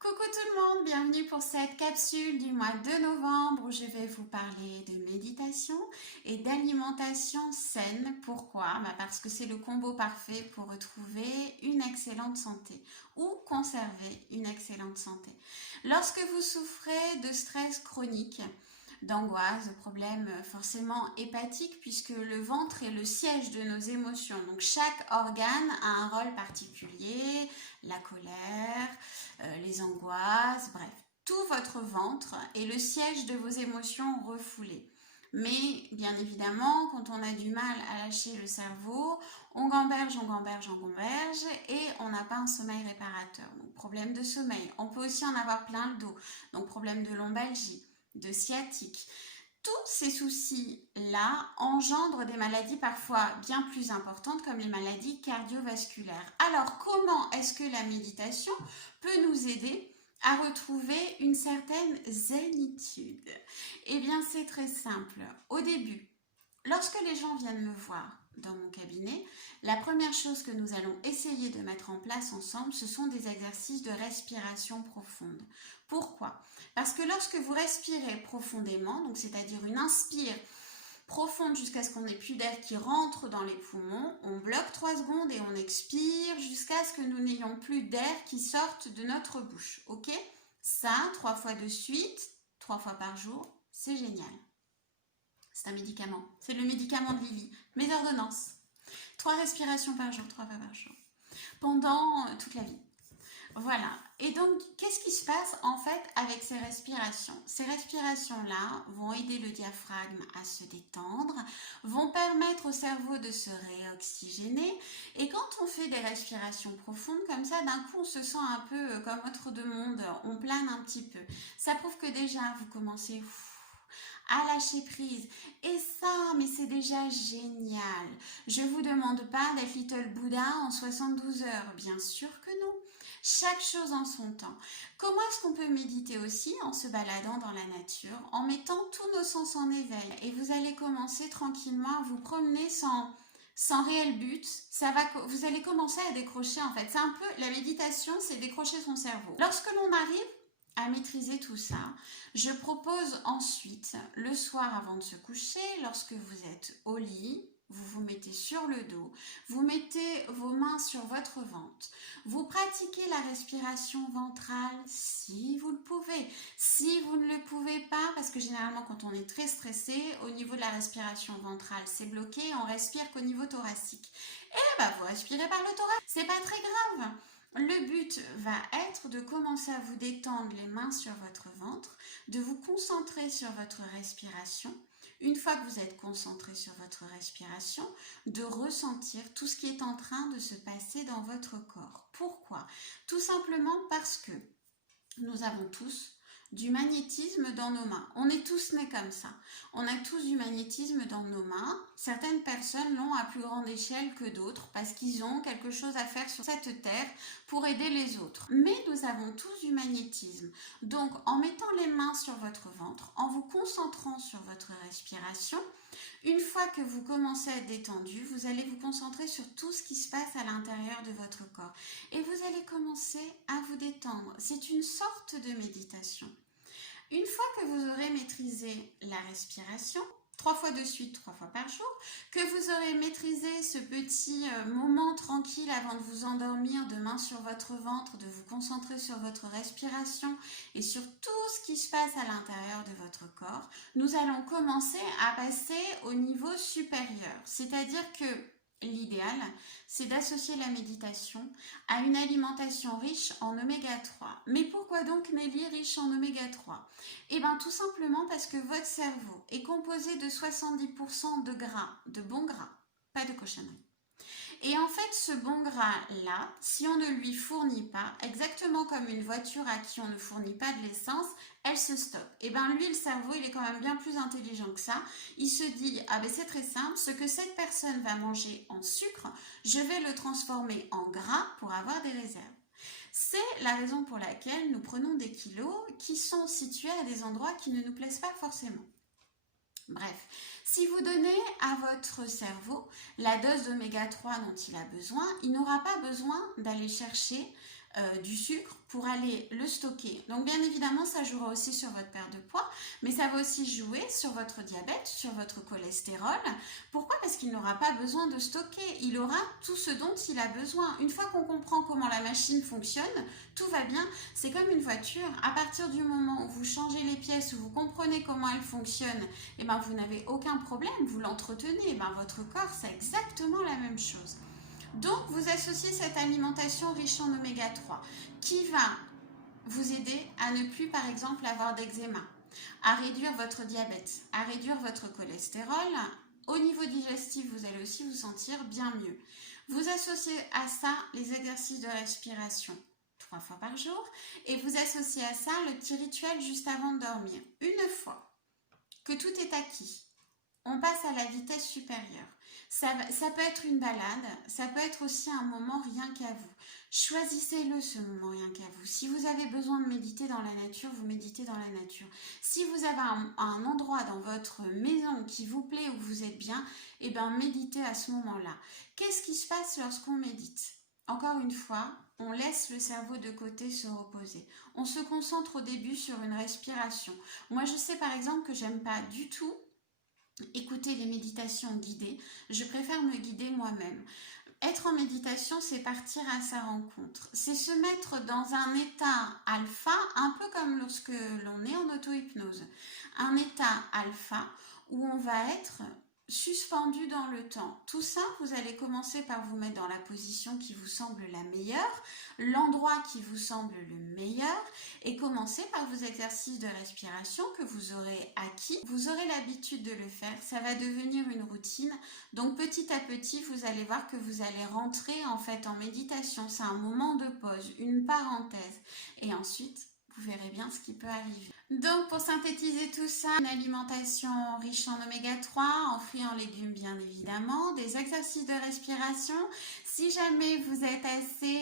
Coucou tout le monde, bienvenue pour cette capsule du mois de novembre où je vais vous parler de méditation et d'alimentation saine. Pourquoi? Parce que c'est le combo parfait pour retrouver une excellente santé ou conserver une excellente santé. Lorsque vous souffrez de stress chronique, d'angoisse, de problèmes forcément hépatiques puisque le ventre est le siège de nos émotions. Donc chaque organe a un rôle particulier, la colère, les angoisses, bref. Tout votre ventre est le siège de vos émotions refoulées. Mais bien évidemment, quand on a du mal à lâcher le cerveau, on gamberge et on n'a pas un sommeil réparateur. Donc problème de sommeil. On peut aussi en avoir plein le dos. Donc problème de lombalgie, de sciatique. Tous ces soucis-là engendrent des maladies parfois bien plus importantes comme les maladies cardiovasculaires. Alors comment est-ce que la méditation peut nous aider à retrouver une certaine zénitude? Eh bien c'est très simple. Au début, lorsque les gens viennent me voir dans mon cabinet, la première chose que nous allons essayer de mettre en place ensemble, ce sont des exercices de respiration profonde. Pourquoi? Parce que lorsque vous respirez profondément, donc c'est-à-dire une inspire profonde jusqu'à ce qu'on n'ait plus d'air qui rentre dans les poumons, on bloque 3 secondes et on expire jusqu'à ce que nous n'ayons plus d'air qui sorte de notre bouche. Ok? Ça, 3 fois de suite, 3 fois par jour, c'est génial. C'est un médicament. C'est le médicament de Lily. Mes ordonnances. 3 respirations par jour, 3 fois par jour. Pendant toute la vie. Voilà. Et donc, qu'est-ce qui se passe en fait avec ces respirations? Ces respirations-là vont aider le diaphragme à se détendre, vont permettre au cerveau de se réoxygéner. Et quand on fait des respirations profondes comme ça, d'un coup, on se sent un peu comme autre de monde. On plane un petit peu. Ça prouve que déjà, vous commencez à lâcher prise. Et ça, mais c'est déjà génial. Je vous demande pas d'être Little Buddha en 72 heures. Bien sûr que non. Chaque chose en son temps. Comment est-ce qu'on peut méditer aussi en se baladant dans la nature, en mettant tous nos sens en éveil? Et vous allez commencer tranquillement à vous promener sans réel but. Vous allez commencer à décrocher en fait. C'est un peu la méditation, c'est décrocher son cerveau. Lorsque l'on arrive à maîtriser tout ça, je propose ensuite, le soir avant de se coucher, lorsque vous êtes au lit, vous vous mettez sur le dos, vous mettez vos mains sur votre ventre, vous pratiquez la respiration ventrale si vous le pouvez. Si vous ne le pouvez pas, parce que généralement quand on est très stressé, au niveau de la respiration ventrale, c'est bloqué, on respire qu'au niveau thoracique. Et vous respirez par le thorax, c'est pas très grave. Le but va être de commencer à vous détendre les mains sur votre ventre, de vous concentrer sur votre respiration. Une fois que vous êtes concentré sur votre respiration, de ressentir tout ce qui est en train de se passer dans votre corps. Pourquoi? Tout simplement parce que nous avons tous du magnétisme dans nos mains. On est tous nés comme ça. On a tous du magnétisme dans nos mains. Certaines personnes l'ont à plus grande échelle que d'autres parce qu'ils ont quelque chose à faire sur cette terre pour aider les autres. Mais nous avons tous du magnétisme. Donc, en mettant les mains sur votre ventre, en vous concentrant sur votre respiration, une fois que vous commencez à être détendu, vous allez vous concentrer sur tout ce qui se passe à l'intérieur de votre corps. Et vous allez commencer à vous détendre. C'est une sorte de méditation. Une fois que vous aurez maîtrisé la respiration, 3 fois de suite, 3 fois par jour, que vous aurez maîtrisé ce petit moment tranquille avant de vous endormir, de main sur votre ventre, de vous concentrer sur votre respiration et sur tout ce qui se passe à l'intérieur de votre corps, nous allons commencer à passer au niveau supérieur. C'est-à-dire que l'idéal, c'est d'associer la méditation à une alimentation riche en oméga 3. Mais pourquoi donc Nelly riche en oméga 3? Eh bien tout simplement parce que votre cerveau est composé de 70% de gras, de bons gras, pas de cochonneries. Et en fait, ce bon gras-là, si on ne lui fournit pas, exactement comme une voiture à qui on ne fournit pas de l'essence, elle se stoppe. Et bien lui, le cerveau, il est quand même bien plus intelligent que ça. Il se dit, ah ben c'est très simple, ce que cette personne va manger en sucre, je vais le transformer en gras pour avoir des réserves. C'est la raison pour laquelle nous prenons des kilos qui sont situés à des endroits qui ne nous plaisent pas forcément. Bref, si vous donnez à votre cerveau la dose d'oméga 3 dont il a besoin, il n'aura pas besoin d'aller chercher du sucre pour aller le stocker. Donc bien évidemment, ça jouera aussi sur votre perte de poids, mais ça va aussi jouer sur votre diabète, sur votre cholestérol. Pourquoi? Parce qu'il n'aura pas besoin de stocker, il aura tout ce dont il a besoin. Une fois qu'on comprend comment la machine fonctionne, tout va bien. C'est comme une voiture, à partir du moment où vous changez les pièces, où vous comprenez comment elle fonctionne, et ben vous n'avez aucun problème, vous l'entretenez, et ben votre corps, c'est exactement la même chose. Donc, vous associez cette alimentation riche en oméga 3 qui va vous aider à ne plus, par exemple, avoir d'eczéma, à réduire votre diabète, à réduire votre cholestérol. Au niveau digestif, vous allez aussi vous sentir bien mieux. Vous associez à ça les exercices de respiration 3 fois par jour et vous associez à ça le petit rituel juste avant de dormir. Une fois que tout est acquis, on passe à la vitesse supérieure. Ça peut être une balade, ça peut être aussi un moment rien qu'à vous. Choisissez-le ce moment rien qu'à vous. Si vous avez besoin de méditer dans la nature, vous méditez dans la nature. Si vous avez un endroit dans votre maison qui vous plaît, où vous êtes bien, eh bien méditez à ce moment-là. Qu'est-ce qui se passe lorsqu'on médite? Encore une fois, on laisse le cerveau de côté se reposer. On se concentre au début sur une respiration. Moi, je sais par exemple que j'aime pas du tout écouter les méditations guidées, je préfère me guider moi-même. Être en méditation, c'est partir à sa rencontre. C'est se mettre dans un état alpha, un peu comme lorsque l'on est en auto-hypnose. Un état alpha où on va être suspendu dans le temps. Tout ça, vous allez commencer par vous mettre dans la position qui vous semble la meilleure, l'endroit qui vous semble le meilleur, et commencer par vos exercices de respiration que vous aurez acquis. Vous aurez l'habitude de le faire, ça va devenir une routine. Donc petit à petit, vous allez voir que vous allez rentrer en fait en méditation. C'est un moment de pause, une parenthèse. Et ensuite, vous verrez bien ce qui peut arriver. Donc pour synthétiser tout ça, une alimentation riche en oméga 3, en fruits et en légumes bien évidemment, des exercices de respiration. Si jamais vous êtes assez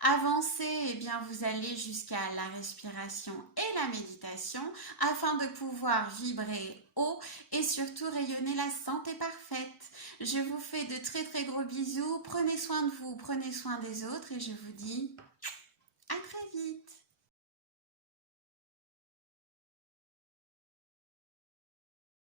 avancé, eh bien vous allez jusqu'à la respiration et la méditation afin de pouvoir vibrer haut et surtout rayonner la santé parfaite. Je vous fais de très très gros bisous, prenez soin de vous, prenez soin des autres et je vous dis à très vite.